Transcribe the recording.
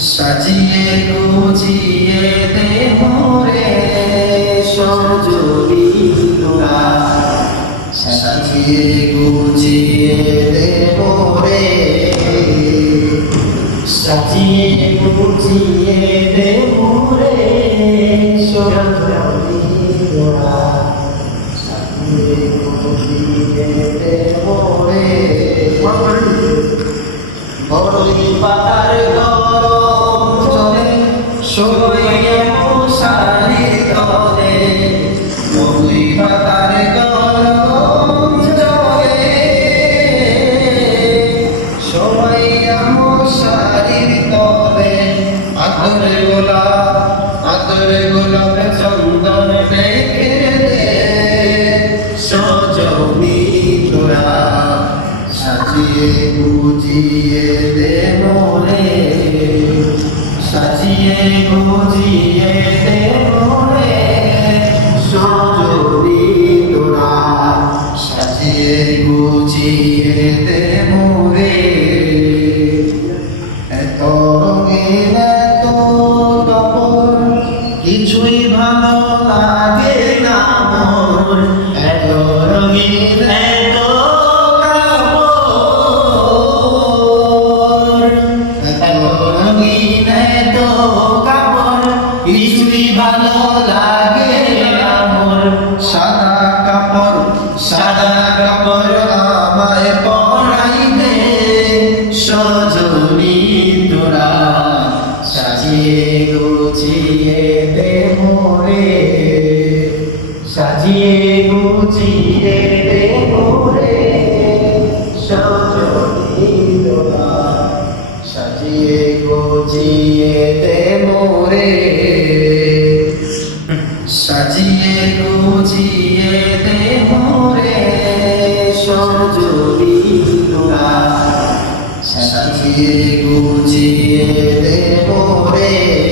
সাজিয়ে গুজিয়ে দেহরে সজরি তোরা সাজিয়ে গুজিয়ে দেহরে সাজিয়ে মশারির তলে আদর গোলাপ, আদর গোলাপে চন্দন মেখে দে। সজনি তোরা সাজিয়ে গুজিয়ে দে মোরে সাজিয়ে গুজিয়ে দে মোরে সজনি তোরা সাজিয়ে গুজিয়ে দে মোরে কিছুই ভালো লাগে না মোর। দে মোরে, সাজিয়ে গুছিয়ে দে মোরে, সজনি তোরা সাজিয়ে গুছিয়ে দে মোরে, সাজিয়ে গুছিয়ে দে মোরে।